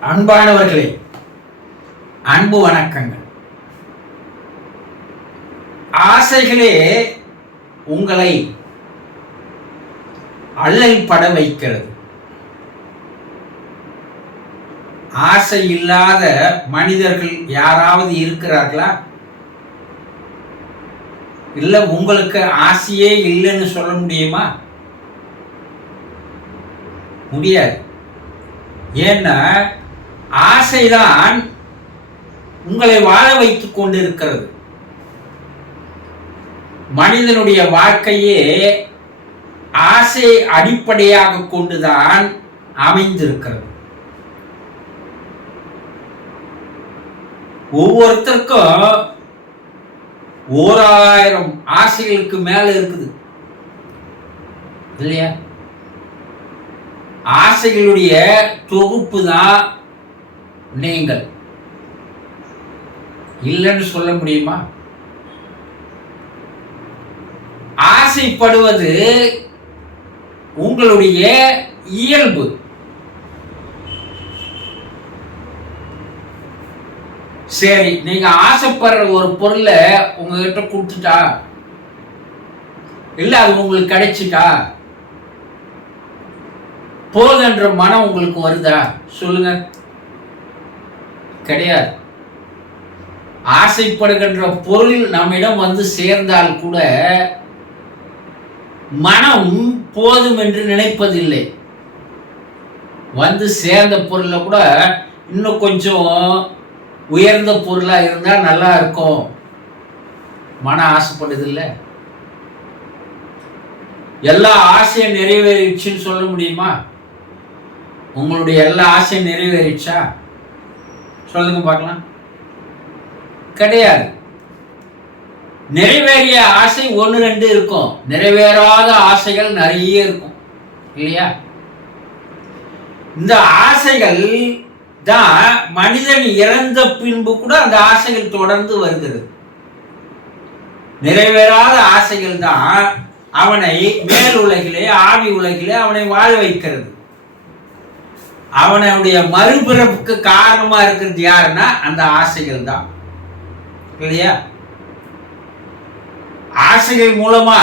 அன்பானவர்களே அன்பு வணக்கங்கள். ஆசைகளே உங்களை அல்லல் பட வைக்கிறது. ஆசை இல்லாத மனிதர்கள் யாராவது இருக்கிறார்களா? இல்ல உங்களுக்கு ஆசையே இல்லைன்னு சொல்ல முடியுமா? முடியாது. ஏன்னா ஆசைதான் உங்களை வாழ வைத்துக் கொண்டிருக்கிறது. மனிதனுடைய வாழ்க்கையே ஆசை அடிப்படையாக கொண்டுதான் அமைந்திருக்கிறது. ஒவ்வொருத்தருக்கும் ஓராயிரம் ஆசைகளுக்கு மேல இருக்குது. இல்லையா? ஆசைகளுடைய தொகுப்பு தான் நீங்கள். இல்லைன்னு சொல்ல முடியுமா? ஆசைப்படுவது உங்களுடைய இயல்பு. சரி நீங்க ஆசைப்படுற ஒரு பொருளை உங்ககிட்ட கொடுத்துட்டா? இல்ல அது உங்களுக்கு கிடைச்சிட்டா? போதுன்ற மனம் உங்களுக்கு வருதா? சொல்லுங்க. கிடையாது. ஆசைப்படுகின்ற பொருள் நம்மிடம் வந்து சேர்ந்தால் கூட மனம் போதும் என்று நினைப்பதில்லை. வந்து சேர்ந்த பொருளை கூட இன்னும் கொஞ்சம் உயர்ந்த பொருளாக இருந்தால் நல்லா இருக்கும். மனம் ஆசைப்படுதில்லை எல்லா ஆசையும் நிறைவேறிடுச்சுன்னு சொல்ல முடியுமா? உங்களுடைய எல்லா ஆசையும் நிறைவேறிச்சா சொல்லுங்க பார்க்கலாம். கிடையாது. நிறைவேறிய ஆசை ஒன்று ரெண்டு இருக்கும். நிறைவேறாத ஆசைகள் நிறைய இருக்கும். இல்லையா? இந்த ஆசைகள் தான் மனிதன் இறந்த பின்பு கூட அந்த ஆசைகள் தொடர்ந்து வருகிறது. நிறைவேறாத ஆசைகள் தான் அவனை மேல் உலகிலே ஆவி உலகிலே அவனை வாழ வைக்கிறது. அவனுடைய மறுபிறப்புக்கு காரணமா இருக்கிறது யாருன்னா அந்த ஆசைகள் தான். இல்லையா ஆசைகள் மூலமா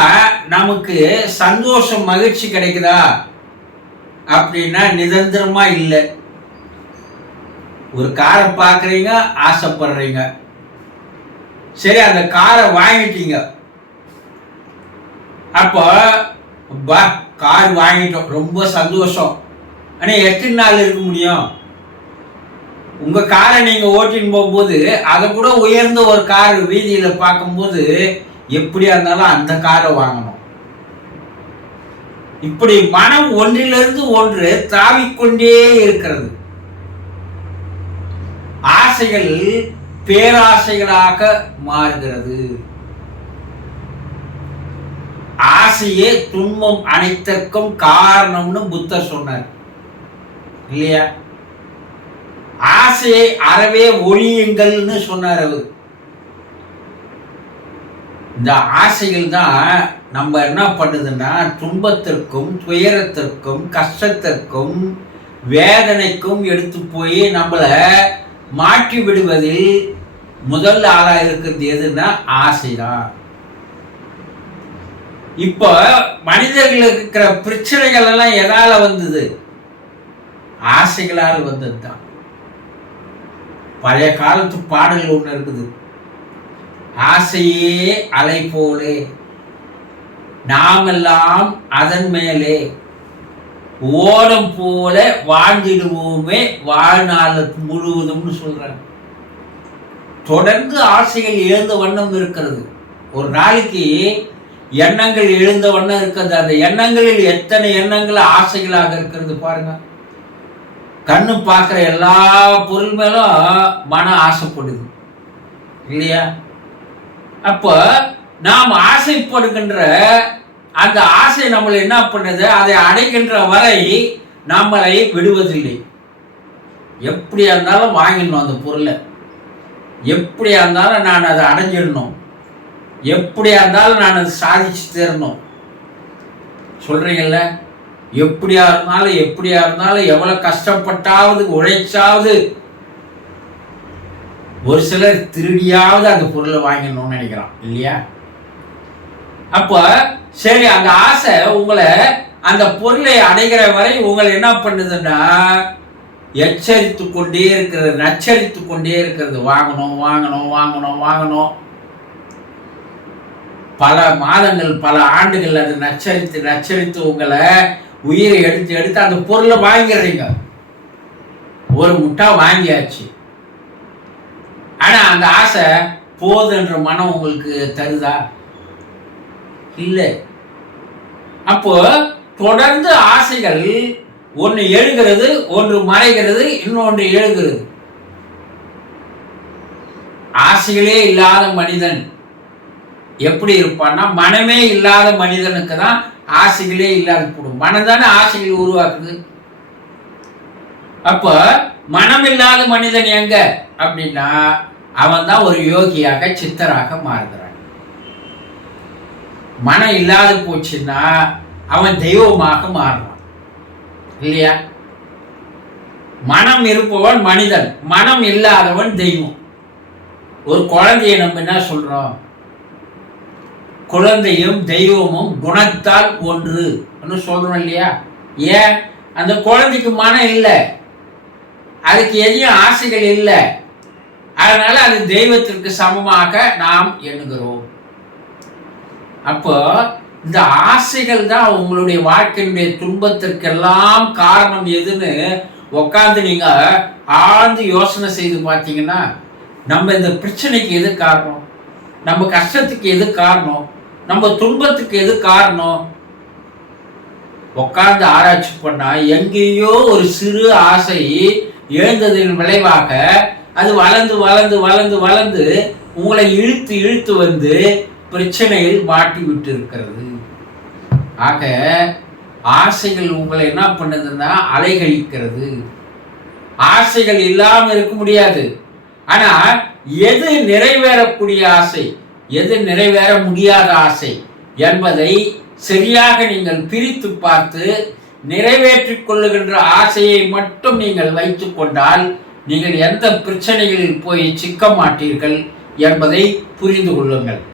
நமக்கு சந்தோஷம் மகிழ்ச்சி கிடைக்குதா? அப்படின்னா நிரந்தரமா இல்லை. ஒரு காரை பார்க்குறீங்க ஆசைப்படுறீங்க. சரி அந்த காரை வாங்கிட்டீங்க. அப்போ பா கார் வாங்கிட்டோம். ரொம்ப சந்தோஷம். ஆனால் எத்தனை நாள் இருக்க முடியும். உங்கள் காரை நீங்கள் ஓட்டின்னு போகும்போது அதை கூட உயர்ந்த ஒரு கார் வீதியில் பார்க்கும்போது எப்படியா இருந்தாலும் அந்த காரை வாங்கணும். இப்படி மனம் ஒன்றிலிருந்து ஒன்று தாவிக்கொண்டே இருக்கிறது. ஆசைகள் பேராசைகளாக மாறுகிறது. ஆசையே துன்பம் அனைத்திற்கும் காரணம்னு புத்தர் சொன்னார். இல்லையா? ஆசையை அறவே ஒழியுங்கள்னு சொன்னார் அவர். இந்த ஆசைகள் தான் நம்ம என்ன பண்ணுதுன்னா துன்பத்திற்கும் துயரத்திற்கும் கஷ்டத்திற்கும் வேதனைக்கும் எடுத்து போய் நம்மளை மாற்றி விடுவதில் முதல் ஆளாக இருக்கிறது எதுன்னா ஆசைதான். இப்போ மனிதர்களுக்கு இருக்கிற பிரச்சனைகள் எல்லாம் எதால வந்தது? ஆசைகளால் வந்தது தான் பழைய காலத்து பாடல் ஒன்று இருக்குது. ஆசையே அலை போலே நாமெல்லாம் அதன் மேலே ஓடம் போல வாழ்ந்திடுவோமே வாழ்நாளுக்கு முழுவதும்னு சொல்கிறாங்க தொடர்ந்து ஆசைகள் எழுந்த வண்ணம் இருக்கிறது. ஒரு நாளைக்கு எண்ணங்கள் எழுந்த வண்ணம் இருக்கிறது. அந்த எண்ணங்களில் எத்தனை எண்ணங்கள் ஆசைகளாக இருக்கிறது பாருங்க. கண்ணு பார்க்குற எல்லா பொருள் மேலும் மனம் ஆசைப்படுது. இல்லையா? அப்போ நாம் ஆசைப்படுகின்ற அந்த ஆசை நம்மளை என்ன பண்ணுது? அதை அடைகின்ற வரை நம்மளை விடுவதில்லை. எப்படியா இருந்தாலும் வாங்கிடணும் அந்த பொருளை. எப்படியா இருந்தாலும் நான் அதை அடைஞ்சிடணும். எப்படியா இருந்தாலும் நான் அதை சாதிச்சு தரணும். சொல்றீங்கல்ல? எப்படியா இருந்தாலும் எப்படியா இருந்தாலும் எவ்வளவு கஷ்டப்பட்டாவது உழைச்சாவது ஒரு சிலர் திருடியாவது அந்த பொருளை வாங்கணும்னு நினைக்கிறான் இல்லையா? அப்போ சரி அந்த ஆசை உங்களை அந்த பொருளை அடைகிற வரை உங்களை என்ன பண்ணுதுன்னா எச்சரித்து கொண்டே இருக்கிறது நச்சரித்து கொண்டே இருக்கிறது. வாங்கணும் வாங்கணும் வாங்கணும் வாங்கணும். பல மாதங்கள் பல ஆண்டுகள் அது நச்சரித்து நச்சரித்து உங்களை உயிரை எடுத்து எடுத்து அந்த பொருளை வாங்கிடுறீங்க ஒரு முட்டா வாங்கியாச்சு. ஆனா அந்த ஆசை போதுன்ற மனம் உங்களுக்கு தருதா? இல்லை. அப்போ தொடர்ந்து ஆசைகள் ஒன்று எழுகிறது ஒன்று மறைகிறது இன்னொன்று எழுகிறது. ஆசைகளே இல்லாத மனிதன் எப்படி இருப்பான்னா மனமே இல்லாத மனிதனுக்கு தான் ஆசைகளே இல்லாது போடும் மனம் தானே ஆசைகள் உருவாக்குது? அப்போ மனம் இல்லாத மனிதன் எங்க? அப்படின்னா அவன் தான் ஒரு யோகியாக சித்தராக மாறுகிறான். மனம் இல்லாத போச்சுன்னா அவன் தெய்வமாக மாறுறான். இல்லையா? மனம் இருப்பவன் மனிதன் மனம் இல்லாதவன் தெய்வம். ஒரு குழந்தைய நம்ம என்ன சொல்றோம்? குழந்தையும் தெய்வமும் குணத்தால் ஒன்று. சொல்கிறோம் இல்லையா? ஏன்? அந்த குழந்தைக்கு மனம் இல்லை. அதுக்கு எதையும் ஆசைகள் இல்லை. அதனால் அது தெய்வத்திற்கு சமமாக நாம் எண்ணுகிறோம். அப்போ இந்த ஆசைகள் தான் உங்களுடைய வாழ்க்கையினுடைய துன்பத்திற்கெல்லாம் காரணம் எதுன்னு உட்காந்து நீங்கள் ஆழ்ந்து யோசனை செய்து பார்த்தீங்கன்னா நம்ம இந்த பிரச்சனைக்கு எது காரணம்? நம்ம கஷ்டத்துக்கு எது காரணம்? நம்ம துன்பத்துக்கு எது காரணம்? உட்கார்ந்து ஆராய்ச்சி பண்ணா எங்கேயோ ஒரு சிறு ஆசை எழுந்ததின் விளைவாக அது வளர்ந்து வளர்ந்து வளர்ந்து வளர்ந்து உங்களை இழுத்து இழுத்து வந்து பிரச்சனையில் மாட்டி விட்டு இருக்கிறது ஆக ஆசைகள் உங்களை என்ன பண்ணுதுன்னா அலைகழிக்கிறது. ஆசைகள் இல்லாமல் இருக்க முடியாது. ஆனா எது நிறைவேறக்கூடிய ஆசை? எது நிறைவேற முடியாத ஆசை என்பதை சரியாக நீங்கள் பிரித்து பார்த்து நிறைவேற்றிக் கொள்ளுகின்ற ஆசையை மட்டும் நீங்கள் வைத்து கொண்டால் நீங்கள் எந்த பிரச்சனைகளில் போய் சிக்க மாட்டீர்கள் என்பதை புரிந்து கொள்ளுங்கள்.